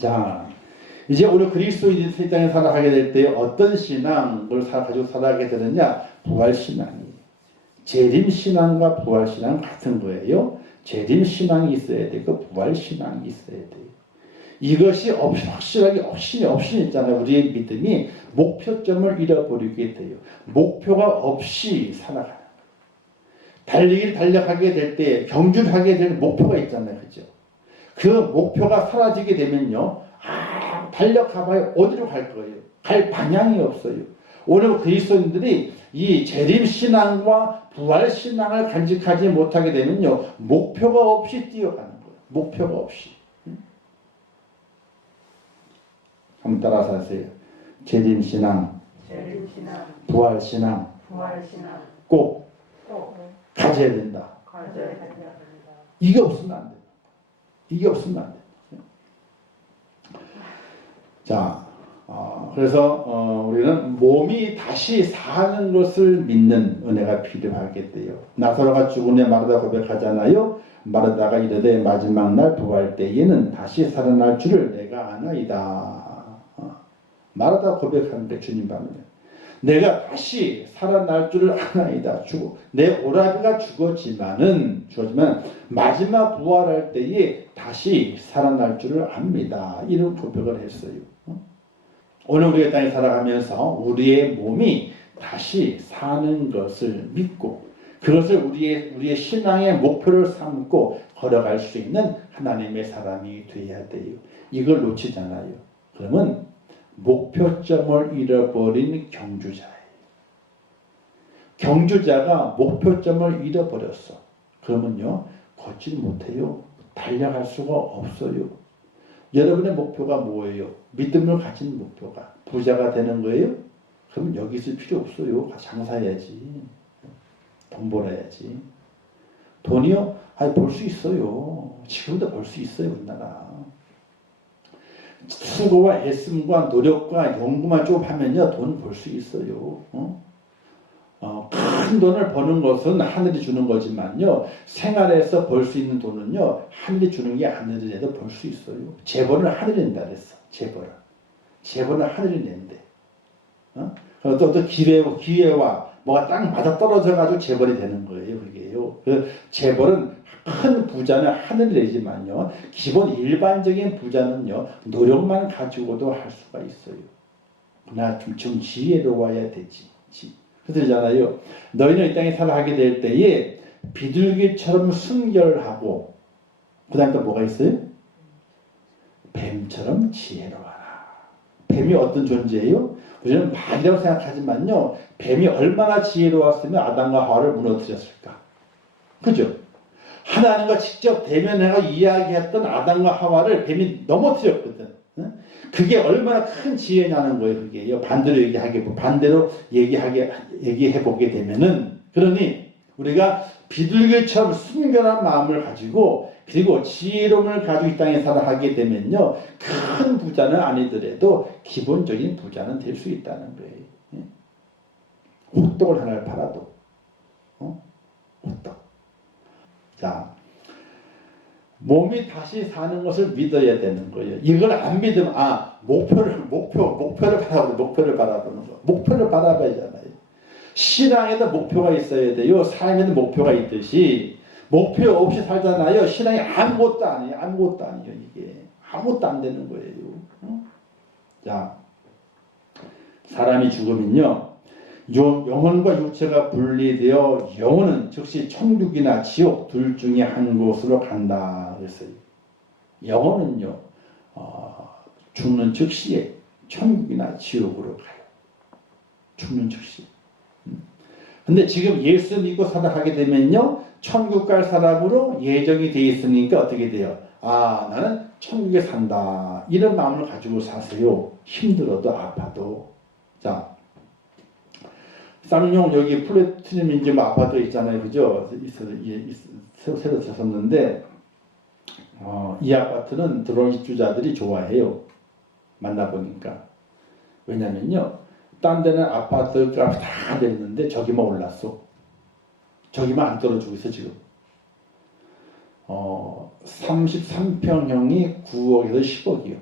자, 이제 우리 그리스도인 세상에 살아가게 될 때 어떤 신앙을 가지고 살아가게 되느냐? 부활신앙이에요. 재림신앙과 부활신앙 같은 거예요. 재림신앙이 있어야 되고 부활신앙이 있어야 돼요. 이것이 확실하게 없이 있잖아요. 우리의 믿음이 목표점을 잃어버리게 돼요. 목표가 없이 살아가는 거예요. 달리기를 달려가게 될 때 경주를 하게 될 목표가 있잖아요. 그죠? 그 목표가 사라지게 되면요. 달려가봐야 어디로 갈 거예요? 갈 방향이 없어요. 오늘 그리스도인들이 이 재림신앙과 부활신앙을 간직하지 못하게 되면요. 목표가 없이 뛰어가는 거예요. 목표가 없이. 한번 따라서 하세요. 재림신앙, 부활신앙, 꼭 가져야 된다. 이게 없으면 안 돼요. 이게 없으면 안 돼요. 자, 그래서 우리는 몸이 다시 사는 것을 믿는 은혜가 필요하겠대요. 나사로가 죽은 후에 마르다 고백하잖아요. 마르다가 이르되 마지막 날 부활 때에는 다시 살아날 줄을 내가 아나이다. 마르다가 고백하는데 주님 밤에 내가 다시 살아날 줄을 아나이다. 내 오라비가 죽었지만 마지막 부활할 때에 다시 살아날 줄을 압니다. 이런 고백을 했어요. 오늘 우리가 땅에 살아가면서 우리의 몸이 다시 사는 것을 믿고 그것을 우리의 신앙의 목표를 삼고 걸어갈 수 있는 하나님의 사람이 되어야 돼요. 이걸 놓치잖아요. 그러면 목표점을 잃어버린 경주자예요. 경주자가 목표점을 잃어버렸어. 그러면요, 걷질 못해요. 달려갈 수가 없어요. 여러분의 목표가 뭐예요? 믿음을 가진 목표가 부자가 되는 거예요? 그러면 여기 있을 필요 없어요. 장사해야지. 돈 벌어야지. 돈이요? 벌 수 있어요. 지금도 벌 수 있어요. 우리나라. 수고와 애씀과 노력과 연구만 좀 하면요. 돈 벌 수 있어요. 큰 돈을 버는 것은 하늘이 주는 거지만요. 생활에서 벌 수 있는 돈은요. 하늘이 주는 게 아니더라도 벌 수 있어요. 재벌은 하늘이 낸다 그랬어. 재벌은 하늘이 낸대. 또 기회와 뭐가 딱 맞아 떨어져 가지고 재벌이 되는 거예요. 그게요. 재벌은 큰 부자는 하늘이 내지만요. 기본 일반적인 부자는요. 노력만 가지고도 할 수가 있어요. 그러나 좀 지혜로워야 되지. 그러잖아요. 너희는 이 땅에 살아가게 될 때에 비둘기처럼 순결하고 그 다음에 또 뭐가 있어요? 뱀처럼 지혜로워라. 뱀이 어떤 존재예요? 우리는 말이라고 생각하지만요. 뱀이 얼마나 지혜로웠으면 아담과 하와를 무너뜨렸을까? 그죠? 하나님과 직접 대면해서 이야기했던 아담과 하와를 뱀이 넘어뜨렸거든. 그게 얼마나 큰 지혜냐는 거예요. 그게요. 반대로 얘기해 보게 되면은, 그러니 우리가 비둘기처럼 순결한 마음을 가지고 그리고 지혜로움을 가지고 이 땅에 살아가게 되면요, 큰 부자는 아니더라도 기본적인 부자는 될 수 있다는 거예요. 호떡을 하나를 팔아도, 호떡. 자. 몸이 다시 사는 것을 믿어야 되는 거예요. 이걸 안 믿으면 목표를 바라보는 거. 목표를 바라봐야잖아요. 신앙에도 목표가 있어야 돼요. 삶에도 목표가 있듯이 목표 없이 살잖아요. 신앙이 아무것도 아니에요. 이게 아무것도 안 되는 거예요. 자, 사람이 죽으면요. 영혼과 육체가 분리되어 영혼은 즉시 천국이나 지옥 둘 중에 한 곳으로 간다 그랬어요. 영혼은요, 죽는 즉시에 천국이나 지옥으로 가요. 죽는 즉시. 근데 지금 예수 믿고 살아가게 되면요, 천국 갈 사람으로 예정이 되어 있으니까 어떻게 돼요? 나는 천국에 산다. 이런 마음을 가지고 사세요. 힘들어도 아파도. 자. 쌍용 여기 플래티늄인지 아파트 있잖아요. 그죠? 새로 들었는데, 이 아파트는 들어온 입주자들이 좋아해요. 만나보니까. 왜냐면요. 딴 데는 아파트 값이 다 됐는데 저기만 올랐어. 저기만 안 떨어지고 있어, 지금. 33평형이 9억에서 10억이요.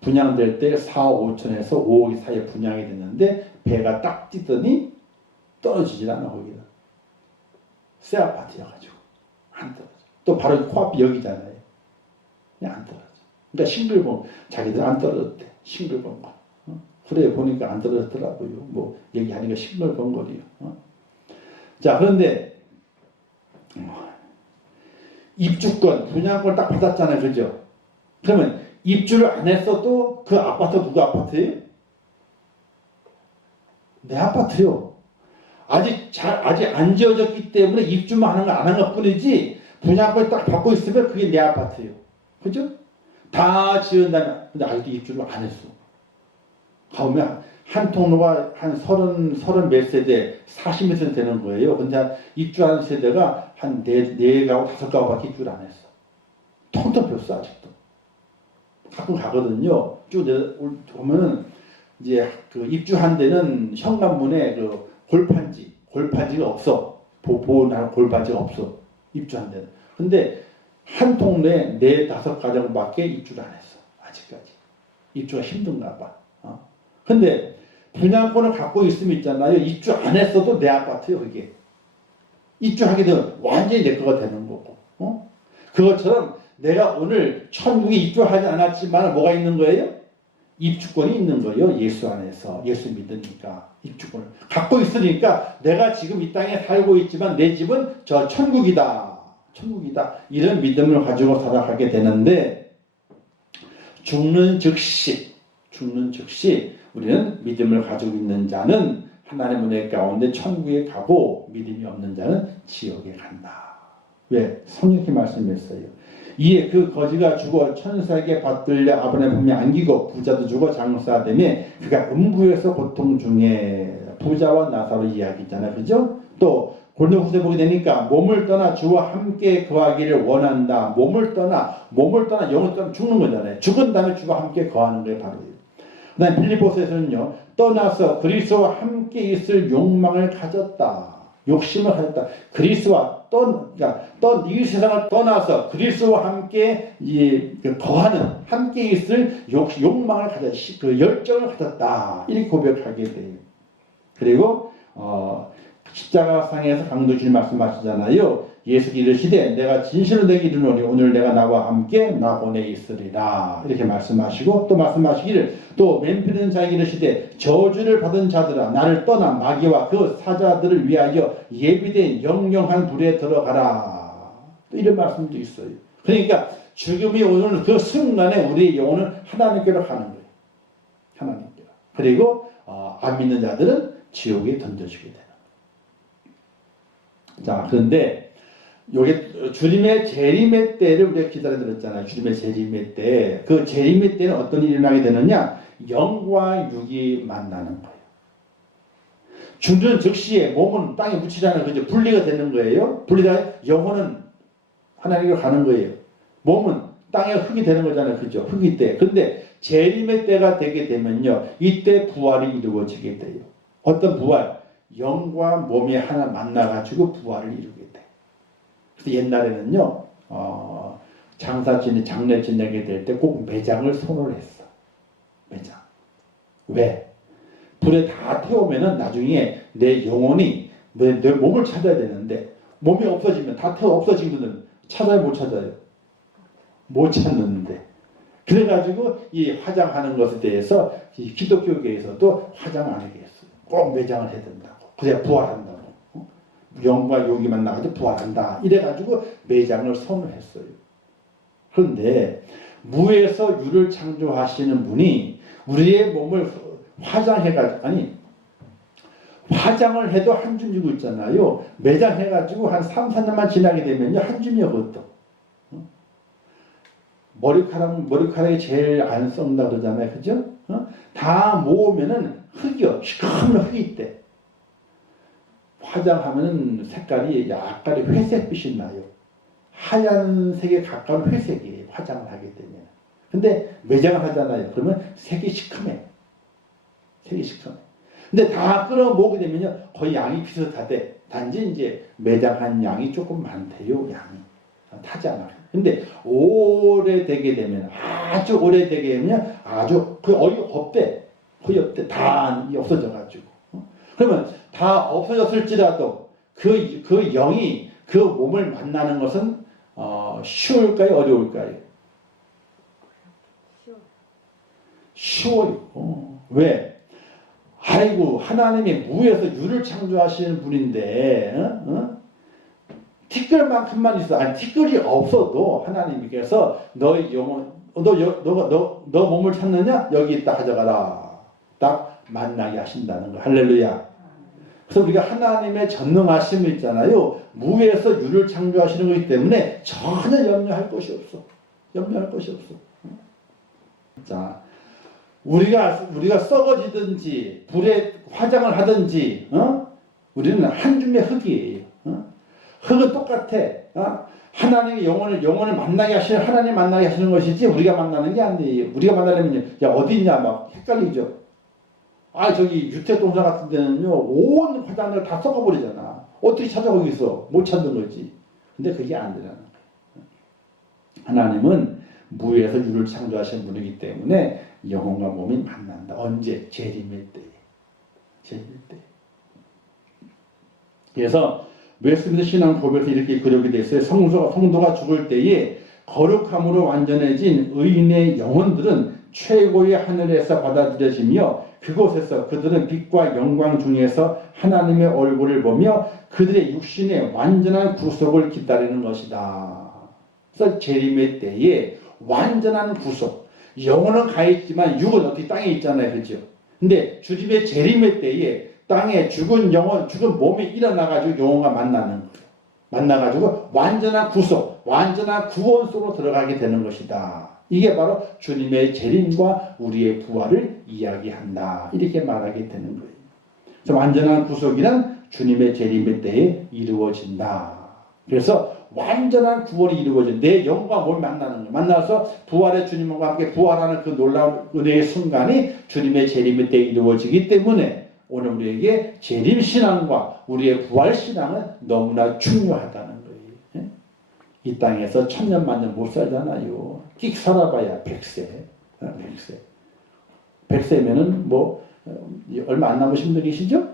분양될 때 4억 5천에서 5억 사이에 분양이 됐는데 배가 딱 뛰더니 떨어지질 않아. 거기는 새 아파트여가지고 안 떨어져. 또 바로 코앞이 여기잖아요. 그냥 안 떨어져. 그러니까 싱글벙 자기들 안 떨어졌대. 싱글벙 그래 보니까 안 떨어졌더라고요. 뭐 얘기하니까 싱글벙거리요. 자, 그런데 입주권 분양권 딱 받았잖아요. 그죠? 그러면 입주를 안 했어도 그 아파트 누구 아파트예요? 내 아파트요. 아직 안 지어졌기 때문에 입주만 하는 거 안 한 것 뿐이지 분양권 딱 받고 있으면 그게 내 아파트예요. 그죠? 다 지은다면 근데 아직도 입주를 안 했어. 가보면 한 통로가 한 30 몇 세대 40몇 세대 되는 거예요. 근데 입주하는 세대가 한 4가구 5가구밖에 입주를 안 했어. 통통 폈어 아직도. 가끔 가거든요. 쭉 보면은 이제 그 입주한 데는 현관문에 그 골판지가 없어. 보호할 골판지가 없어. 입주한 데는. 근데 한 동네에 4, 5가정밖에 입주를 안 했어. 아직까지. 입주가 힘든가 봐. 근데 분양권을 갖고 있으면 있잖아요. 입주 안 했어도 내 아파트요, 그게. 입주하게 되면 완전히 내 거가 되는 거고. 그것처럼 내가 오늘 천국에 입주하지 않았지만 뭐가 있는 거예요? 입주권이 있는 거예요. 예수 안에서. 예수 믿으니까. 입주권을 갖고 있으니까 내가 지금 이 땅에 살고 있지만 내 집은 저 천국이다. 천국이다. 이런 믿음을 가지고 살아가게 되는데 죽는 즉시 우리는 믿음을 가지고 있는 자는 하나님의 은혜 가운데 천국에 가고 믿음이 없는 자는 지옥에 간다. 왜? 성령이 말씀했어요. 이에 그 거지가 죽어 천사에게 받들려 아브라함의 품에 안기고 부자도 죽어 장사되며 그가 음부에서 고통 중에 부자와 나사로 이야기잖아요. 그죠? 또 골로새서 보게 되니까 몸을 떠나 주와 함께 거하기를 원한다. 몸을 떠나 영을 떠나 죽는 거잖아요. 죽은 다음에 주와 함께 거하는 거예요. 바로. 그 다음에 빌립보서에서는요. 떠나서 그리스도와 함께 있을 욕망을 가졌다. 욕심을 가졌다. 그리스도와 이 세상을 떠나서 그리스도와 함께 거하는 함께 있을 욕망을 가졌다. 그 열정을 가졌다. 이렇게 고백하게 돼요. 그리고 십자가상에서 강도실 말씀하시잖아요. 예수께서 이르시되 내가 진실로 내게 이르노니 오늘 내가 나와 함께 나 보내 있으리라. 이렇게 말씀하시고 또 말씀하시기를 또 맨피는 자에게 이르시되 저주를 받은 자들아 나를 떠나 마귀와 그 사자들을 위하여 예비된 영영한 불에 들어가라. 또 이런 말씀도 있어요. 그러니까 죽음이 오는 그 순간에 우리의 영혼은 하나님께로 가는 거예요. 하나님께로. 그리고 안 믿는 자들은 지옥에 던져주게 되는 거예요. 자, 그런데 요게 주님의 재림의 때를 우리가 기다려들었잖아요. 주님의 재림의 때. 그 재림의 때는 어떤 일이 일어나게 되느냐? 영과 육이 만나는 거예요. 죽는 즉시에 몸은 땅에 묻히잖아요. 그죠? 분리가 되는 거예요. 분리가 영혼은 하나님께로 가는 거예요. 몸은 땅에 흙이 되는 거잖아요. 그죠? 흙이 때. 근데 재림의 때가 되게 되면요. 이때 부활이 이루어지게 돼요. 어떤 부활? 영과 몸이 하나 만나가지고 부활을 이루게 돼요. 그래서 옛날에는요, 장사진이 장례 지내게 될 때 꼭 매장을 손을 했어. 매장. 왜? 불에 다 태우면은 나중에 내 영혼이 내 몸을 찾아야 되는데 몸이 없어지면 다 태워 없어지거든. 찾아요, 못 찾아요? 못 찾는데. 그래가지고 이 화장하는 것에 대해서 이 기독교계에서도 화장 안 하게 했어요. 꼭 매장을 해야 된다고. 그래야 부활한다고. 영과 욕이 만나가지고 부활한다. 이래가지고 매장을 선언했어요. 그런데 무에서 유를 창조하시는 분이 우리의 몸을 화장해가지고 화장을 해도 한 줌이고 있잖아요. 매장해가지고 한 3, 4년만 지나게 되면요 한 줌이요 그것도. 머리카락이 제일 안 썩는다 그러잖아요. 그죠? 다 모으면은 흙이요. 시커먼 흙이 있대. 화장하면 색깔이 약간의 회색빛이 나요. 하얀색에 가까운 회색이에요. 화장을 하게 되면. 근데 매장을 하잖아요. 그러면 색이 시커매. 색이 시커매. 근데 다 끌어 모으게 되면요. 거의 양이 비슷하대. 단지 이제 매장한 양이 조금 많대요. 양이. 타지 않아요. 근데 오래되게 되면, 아주 오래되게 되면 아주 거의 없대. 거의 없대. 다 없어져가지고. 그러면 다 없어졌을지라도 그 영이 그 몸을 만나는 것은 쉬울까요? 어려울까요? 쉬워요. 왜? 아이고, 하나님이 무에서 유를 창조하시는 분인데, 티끌만큼만 있어. 아니, 티끌이 없어도 하나님께서 너의 영혼, 너 몸을 찾느냐? 여기 있다 가져가라. 딱 만나게 하신다는 거. 할렐루야. 그래서 우리가 하나님의 전능하심이 있잖아요. 무에서 유를 창조하시는 거기 때문에 전혀 염려할 것이 없어. 염려할 것이 없어. 자, 우리가 썩어지든지 불에 화장을 하든지, 우리는 한 줌의 흙이에요. 흙은 똑같아. 하나님의 영혼을 만나게 하시는, 하나님 만나게 하시는 것이지 우리가 만나는 게 아니에요. 우리가 만나려면 야 어디 있냐 막 헷갈리죠. 저기 유태동산 같은 데는요 온 화장을 다 썩어버리잖아. 어떻게 찾아오고 있어? 못 찾는 거지. 근데 그게 안 되잖아. 하나님은 무에서 유를 창조하신 분이기 때문에 영혼과 몸이 만난다. 언제? 재림의 때에. 재림의 때. 그래서 웨스트민스터 신앙 고백에서 이렇게 기록이 되어 있어요. 성도가 죽을 때에 거룩함으로 완전해진 의인의 영혼들은 최고의 하늘에서 받아들여지며 그곳에서 그들은 빛과 영광 중에서 하나님의 얼굴을 보며 그들의 육신의 완전한 구속을 기다리는 것이다. 그래서 재림의 때에 완전한 구속. 영혼은 가 있지만 육은 어디 땅에 있잖아요. 그죠? 근데 주님의 재림의 때에 땅에 죽은 영혼, 죽은 몸이 일어나가지고 영혼과 만나는 거예요. 만나가지고 완전한 구속, 완전한 구원 속으로 들어가게 되는 것이다. 이게 바로 주님의 재림과 우리의 부활을 이야기한다. 이렇게 말하게 되는 거예요. 그래서 완전한 구속이란 주님의 재림의 때에 이루어진다. 그래서 완전한 구원이 이루어진 내 영과 몸이 만나는 거예요. 만나서 부활의 주님과 함께 부활하는 그 놀라운 은혜의 순간이 주님의 재림의 때에 이루어지기 때문에 오늘 우리에게 재림신앙과 우리의 부활신앙은 너무나 중요하다는 거예요. 이 땅에서 천년 만년 못 살잖아요. 끽 살아봐야 100세. 100세면은 뭐 얼마 안 남으신 분들 계시죠?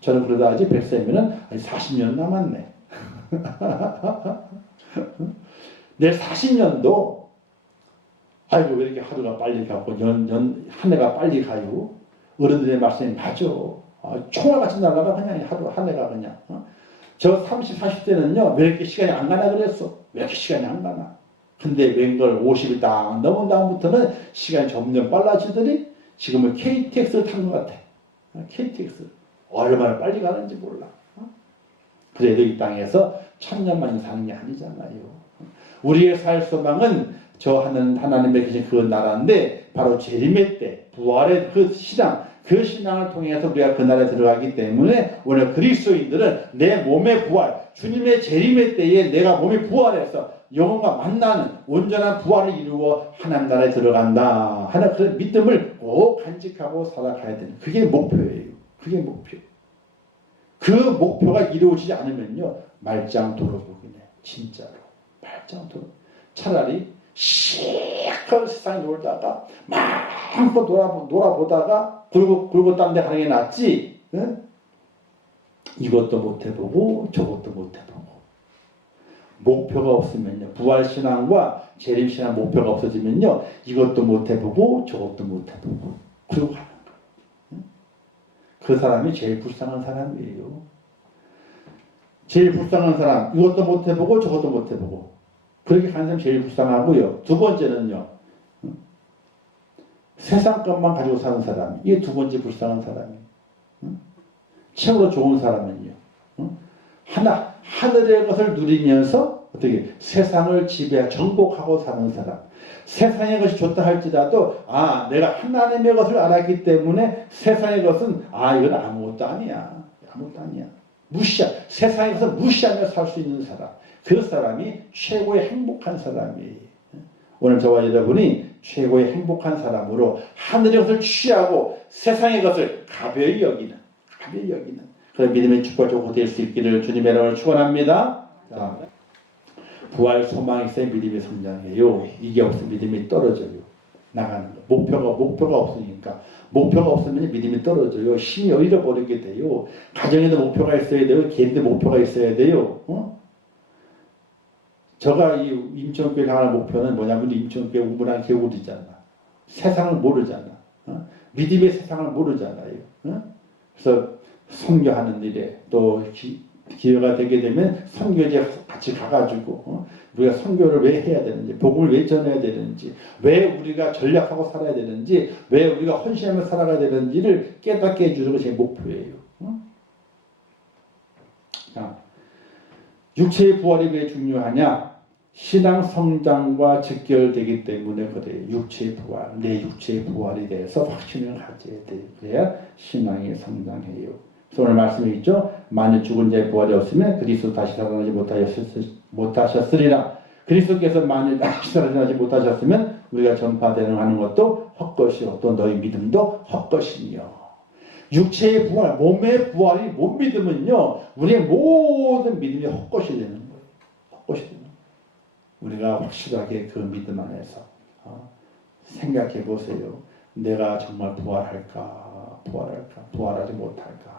저는 그러다 아직 100세면은 40년 남았네. 내 40년도 아이고 왜 이렇게 하루가 빨리 가고 한 해가 빨리 가요. 어른들의 말씀이 맞아. 총알같이 날아가 그냥 하루 한 해가 그냥. 저 30, 40대는요 왜 이렇게 시간이 안 가나 그랬어. 왜 이렇게 시간이 안 가나. 근데 웬걸 50이 딱 넘은 다음부터는 시간이 점점 빨라지더니 지금은 KTX를 탄 것 같아. KTX. 얼마나 빨리 가는지 몰라. 그래도 이 땅에서 천년만년 사는 게 아니잖아요. 우리의 살 소망은 저 하나님의 계신 그 나라인데 바로 재림의 때 부활의 그 신앙을 통해서 우리가 그 나라에 들어가기 때문에 오늘 그리스도인들은 내 몸의 부활, 주님의 재림의 때에 내가 몸이 부활해서 영혼과 만나는 온전한 부활을 이루어 하나님 나라에 들어간다 하는 그런 믿음을 꼭 간직하고 살아가야 되는 그게 목표예요. 그게 목표. 그 목표가 이루어지지 않으면요 말짱도로복이네. 진짜로 말짱도로. 차라리 시커 세상에 놀다가 마음껏 놀아보다가 굴고 딴 데 가는 게 낫지. 응? 이것도 못 해보고 저것도 못 해보고. 목표가 없으면요 부활신앙과 재림신앙 목표가 없어지면요 이것도 못 해보고 저것도 못 해보고 그러고 가는 거예요. 응? 그 사람이 제일 불쌍한 사람이에요. 제일 불쌍한 사람 이것도 못 해보고 저것도 못 해보고 그렇게 가는 사람이 제일 불쌍하고요. 두 번째는요. 세상 것만 가지고 사는 사람이 이게 두 번째 불쌍한 사람이에요. 최고로 좋은 사람은요. 하늘의 것을 누리면서 어떻게 세상을 정복하고 사는 사람. 세상의 것이 좋다 할지라도 내가 하나님의 것을 알았기 때문에 세상의 것은 이건 아무것도 아니야. 아무것도 아니야. 세상의 것을 무시하며 살 수 있는 사람. 그 사람이 최고의 행복한 사람이에요. 오늘 저와 여러분이 최고의 행복한 사람으로 하늘의 것을 취하고 세상의 것을 가벼이 여기는 그런 믿음의 축복을 될 수 있기를 주님의 이름으로 축원합니다. 부활 소망이 있어야 믿음이 성장해요. 이게 없으면 믿음이 떨어져요. 나가는 거. 목표가 없으니까. 목표가 없으면 믿음이 떨어져요. 힘이 잃어버리게 돼요. 가정에도 목표가 있어야 돼요. 개인도 목표가 있어야 돼요. 제가 이 임천교회 나가는 목표는 뭐냐면 임천교회 우물한 개구리잖아. 세상을 모르잖아. 믿음의 세상을 모르잖아요. 그래서 선교하는 일에 또 기회가 되게 되면 선교지에 같이 가가지고 우리가 선교를 왜 해야 되는지, 복음을 왜 전해야 되는지, 왜 우리가 전략하고 살아야 되는지, 왜 우리가 헌신하며 살아가야 되는지를 깨닫게 해주는 것이 제 목표예요. 자, 육체의 부활이 왜 중요하냐? 신앙 성장과 직결되기 때문에 그래요. 육체의 부활, 내 육체의 부활에 대해서 확신을 가져야 돼요. 그래야 신앙이 성장해요. 그래서 오늘 말씀이 있죠. 만일 죽은 자의 부활이 없으면 그리스도 다시 살아나지 못하셨으리라. 그리스도께서 만일 다시 살아나지 못하셨으면 우리가 전파되는 것도 헛것이요 또 너희 믿음도 헛것이니요. 육체의 부활, 몸의 부활이 못 믿으면요 우리의 모든 믿음이 헛것이 되는 거예요. 헛것이 되는 거예요. 우리가 확실하게 그 믿음 안에서 생각해 보세요. 내가 정말 부활할까? 부활하지 못할까?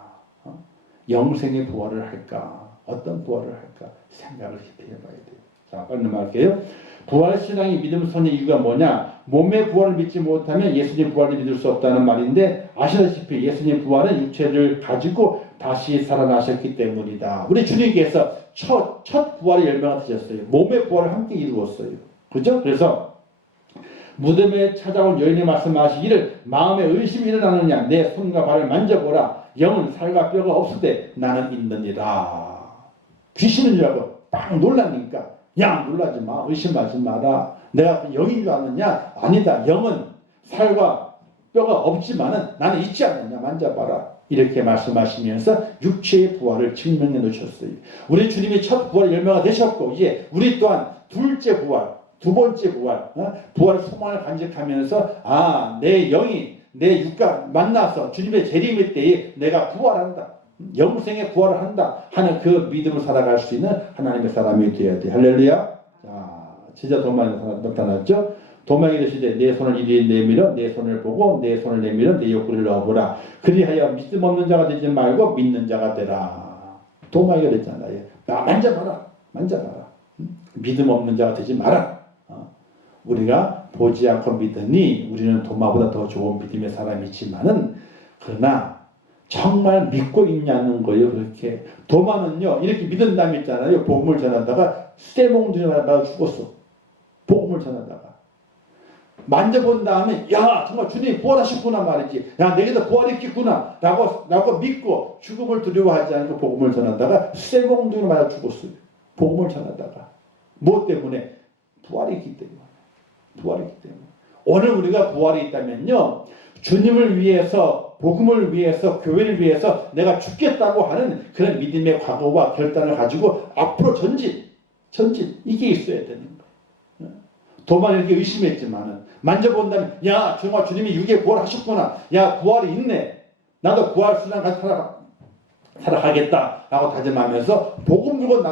영생의 부활을 할까? 어떤 부활을 할까? 생각을 깊이 해봐야 돼요. 자, 빨리 넘어갈게요. 부활신앙이 믿음 선의 이유가 뭐냐? 몸의 부활을 믿지 못하면 예수님 부활을 믿을 수 없다는 말인데 아시다시피 예수님 부활은 육체를 가지고 다시 살아나셨기 때문이다. 우리 주님께서 첫 부활의 열매가 되셨어요. 몸의 부활을 함께 이루었어요. 그죠? 그래서 무덤에 찾아온 여인이 말씀하시기를 마음에 의심이 일어나느냐 내 손과 발을 만져보라 영은 살과 뼈가 없으되 나는 있느니라. 귀신인 줄 알고 막 놀라니까 야 놀라지 마 의심하지 마라 내가 영인 줄 아느냐 아니다 영은 살과 뼈가 없지만은 나는 있지 않느냐 만져봐라 이렇게 말씀하시면서 육체의 부활을 증명해 놓으셨어요. 우리 주님이 첫 부활 열매가 되셨고 이제 우리 또한 둘째 부활 두 번째 부활 부활의 소망을 간직하면서 내 영이 내 육과 만나서 주님의 재림의 때에 내가 부활한다. 영생의 부활을 한다 하는 그 믿음을 살아갈 수 있는 하나님의 사람이 되어야 돼. 할렐루야. 자, 진짜 도마에 나타났죠. 도마에 되시되 내 손을 이리 내밀어 내 손을 보고 내 손을 내밀어 내 욕구를 넣어보라. 그리하여 믿음 없는 자가 되지 말고 믿는 자가 되라. 도마에 그랬잖아요. 만져봐라. 믿음 없는 자가 되지 마라. 우리가 보지 않고 믿으니 우리는 도마보다 더 좋은 믿음의 사람이지만은 그러나 정말 믿고 있냐는 거예요. 그렇게 도마는요 이렇게 믿은 다음에 있잖아요. 복음을 전하다가 쇠몽둥이 맞다가 죽었어. 복음을 전하다가 만져본 다음에 야 정말 주님이 부활하셨구나 말이지. 야 내게도 부활이 있겠구나 라고 믿고 죽음을 두려워하지 않고 복음을 전하다가 쇠몽둥이 맞아 죽었어요. 복음을 전하다가 뭐 때문에? 부활이 있기 때문에. 오늘 우리가 부활이 있다면요 주님을 위해서 복음을 위해서 교회를 위해서 내가 죽겠다고 하는 그런 믿음의 각오와 결단을 가지고 앞으로 전진 이게 있어야 되는 거예요. 도만 이렇게 의심했지만은 만져본다면 야 정말 주님이 육에 부활하셨구나 야 부활이 있네 나도 부활 수단 같이 살아가겠다 라고 다짐하면서 복음 들고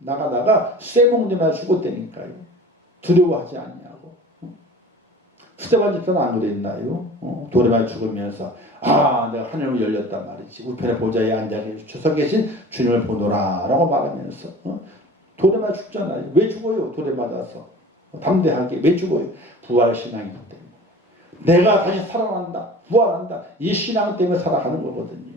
나가다가 쇠몽둥이나 죽었다니까요. 두려워하지 않냐고. 스테반 집사는 안 그랬나요? 돌에 맞아 죽으면서 내가 하늘을 열렸단 말이지. 우편의 보좌에 앉아 주서 계신 주님을 보노라 라고 말하면서 돌에 맞아 죽잖아요. 왜 죽어요? 돌에 맞아서. 담대하게 왜 죽어요? 부활신앙이기 때문에. 내가 다시 살아난다. 부활한다. 이 신앙 때문에 살아가는 거거든요.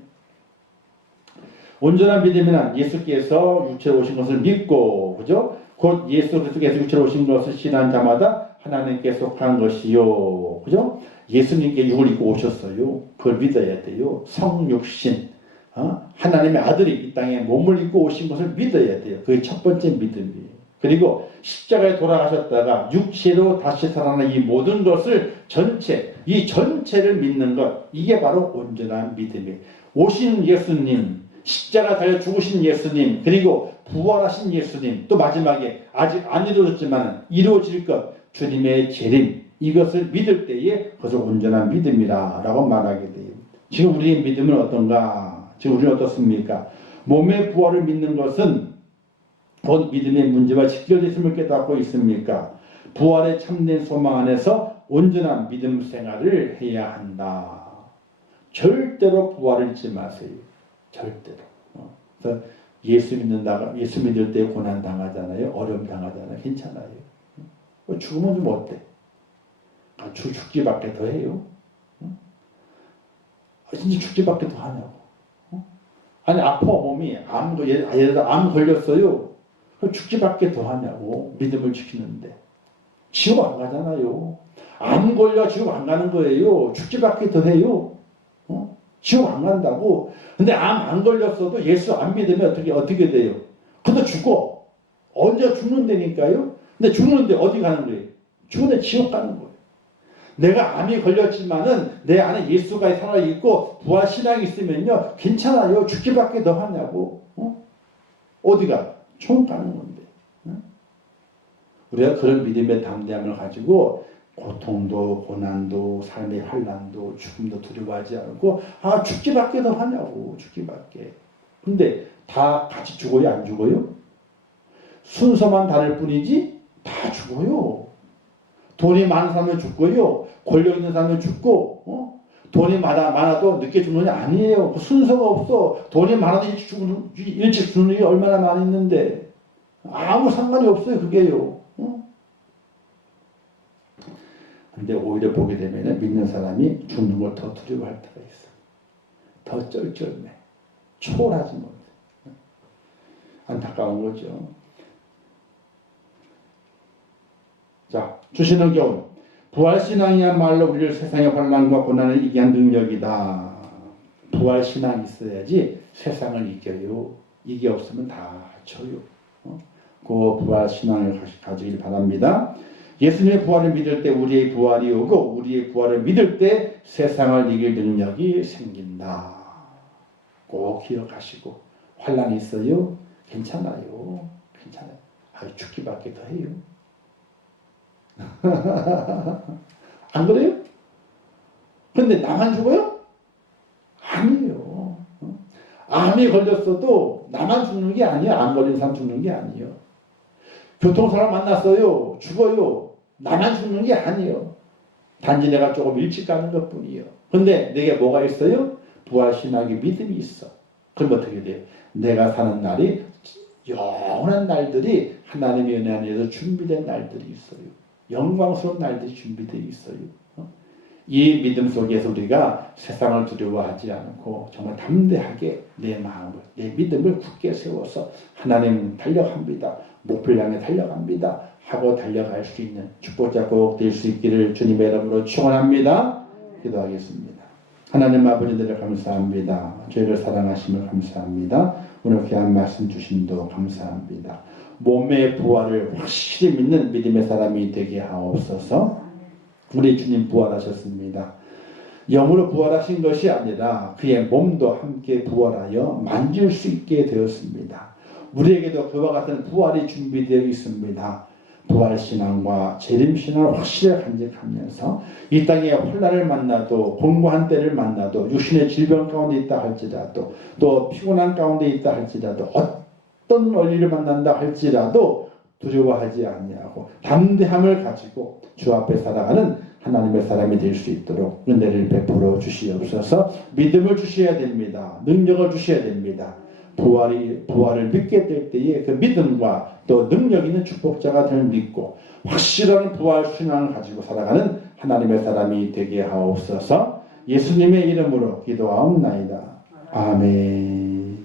온전한 믿음이란 예수께서 육체로 오신 것을 믿고 그죠? 곧 예수 그리스도께서 육체로 오신 것을 신한 자마다 하나님께 속한 것이요. 그죠? 예수님께 육을 입고 오셨어요. 그걸 믿어야 돼요. 성육신. 하나님의 아들이 이 땅에 몸을 입고 오신 것을 믿어야 돼요. 그게 첫 번째 믿음이에요. 그리고 십자가에 돌아가셨다가 육체로 다시 살아나는 이 모든 것을 이 전체를 믿는 것. 이게 바로 온전한 믿음이에요. 오신 예수님, 십자가 달려 죽으신 예수님, 그리고 부활하신 예수님, 또 마지막에 아직 안 이루어졌지만 이루어질 것, 주님의 재림, 이것을 믿을 때에 그것을 온전한 믿음이라 라고 말하게 돼요. 지금 우리의 믿음은 어떤가? 지금 우리는 어떻습니까? 몸의 부활을 믿는 것은 곧 믿음의 문제와 직결됐음을 깨닫고 있습니까? 부활의 참된 소망 안에서 온전한 믿음 생활을 해야 한다. 절대로 부활을 잊지 마세요. 절대로. 그래서 예수 믿을 때 고난 당하잖아요. 어려움 당하잖아요. 괜찮아요. 죽으면 좀 어때? 죽기밖에 더 해요. 진짜 죽기밖에 더 하냐고. 아니 아파 몸이 예를 들어 암 걸렸어요. 죽기밖에 더 하냐고. 믿음을 지키는데. 지옥 안 가잖아요. 암 걸려 지옥 안 가는 거예요. 죽기밖에 더 해요. 지옥 안 간다고. 근데 암 안 걸렸어도 예수 안 믿으면 어떻게 돼요? 그래도 죽어. 언제 죽는다니까요? 근데 죽는데 어디 가는 거예요? 죽는데 지옥 가는 거예요. 내가 암이 걸렸지만은 내 안에 예수가 살아있고 부활 신앙이 있으면요 괜찮아요. 죽기밖에 더 하냐고. 어디가? 총 가는 건데. 우리가 그런 믿음의 담대함을 가지고 고통도 고난도 삶의 환난도 죽음도 두려워하지 않고 죽기밖에 더 하냐고. 죽기밖에. 근데 다 같이 죽어요? 안 죽어요? 순서만 다를 뿐이지 다 죽어요. 돈이 많은 사람은 죽고요. 권력 있는 사람은 죽고 돈이 많아도 늦게 죽는 게 아니에요. 그 순서가 없어. 돈이 많아도 일찍 죽는 일이 얼마나 많이 있는데 아무 상관이 없어요. 그게요. 근데 오히려 보게 되면 믿는 사람이 죽는 걸 더 두려워할 때가 있어. 더 쩔쩔매. 초월하지 못해. 안타까운 거죠. 자, 주시는 교훈. 부활신앙이야말로 우리를 세상의 환난과 고난을 이기게 한 능력이다. 부활신앙이 있어야지 세상을 이겨요. 이게 없으면 다 져요. 그 부활신앙을 가지길 바랍니다. 예수님의 부활을 믿을 때 우리의 부활이 오고 우리의 부활을 믿을 때 세상을 이길 능력이 생긴다. 꼭 기억하시고 환난이 있어요? 괜찮아요. 괜찮아요. 죽기밖에 더 해요. 안 그래요? 근데 나만 죽어요? 아니에요. 암이 걸렸어도 나만 죽는 게 아니에요. 암 걸린 사람 죽는 게 아니에요. 교통사고 만났어요. 죽어요. 나만 죽는 게 아니에요. 단지 내가 조금 일찍 가는 것 뿐이에요. 근데 내게 뭐가 있어요? 부활신앙의 믿음이 있어. 그럼 어떻게 돼요? 내가 사는 날이 영원한 날들이 하나님의 은혜 안에서 준비된 날들이 있어요. 영광스러운 날들이 준비되어 있어요. 이 믿음 속에서 우리가 세상을 두려워하지 않고 정말 담대하게 내 마음을, 내 믿음을 굳게 세워서 하나님 달려갑니다. 목표를 향해 달려갑니다. 하고 달려갈 수 있는 축복자 꼭 될 수 있기를 주님의 이름으로 축원합니다. 기도하겠습니다. 하나님 아버지들을 감사합니다. 저희를 사랑하심을 감사합니다. 오늘 귀한 말씀 주심도 감사합니다. 몸의 부활을 확실히 믿는 믿음의 사람이 되게 하옵소서. 우리 주님 부활하셨습니다. 영으로 부활하신 것이 아니라 그의 몸도 함께 부활하여 만질 수 있게 되었습니다. 우리에게도 그와 같은 부활이 준비되어 있습니다. 부활신앙과 재림신앙을 확실히 간직하면서 이 땅에 환난을 만나도 공고한 때를 만나도 육신의 질병 가운데 있다 할지라도 또 피곤한 가운데 있다 할지라도 어떤 원리를 만난다 할지라도 두려워하지 아니하고 담대함을 가지고 주 앞에 살아가는 하나님의 사람이 될 수 있도록 은혜를 베풀어 주시옵소서. 믿음을 주셔야 됩니다. 능력을 주셔야 됩니다. 부활을 믿게 될 때에 그 믿음과 또 능력 있는 축복자가 될 믿고 확실한 부활 신앙을 가지고 살아가는 하나님의 사람이 되게 하옵소서. 예수님의 이름으로 기도하옵나이다. 아멘.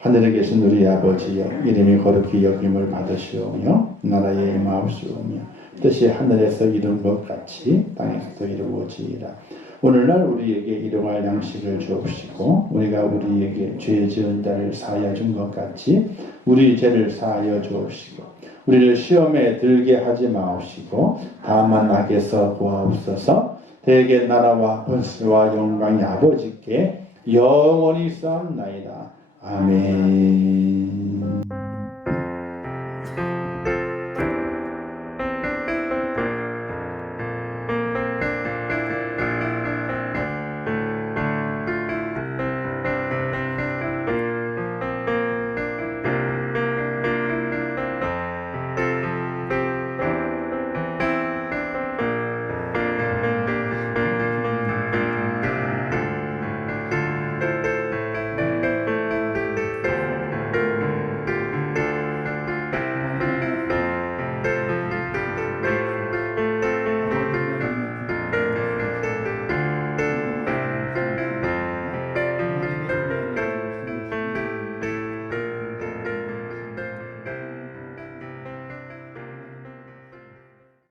하늘에 계신 우리 아버지여, 이름이 거룩히 여김을 받으시오며 나라의 마옵시오며 뜻이 하늘에서 이룬 것 같이 땅에서도 이루어지이다. 오늘날 우리에게 일용할 양식을 주옵시고 우리가 우리에게 죄 지은 자를 사하여 준 것 같이 우리 죄를 사하여 주옵시고 우리를 시험에 들게 하지 마옵시고 다만 악에서 구하옵소서. 대개 나라와 권세와 영광이 아버지께 영원히 쌓옵나이다. 아멘.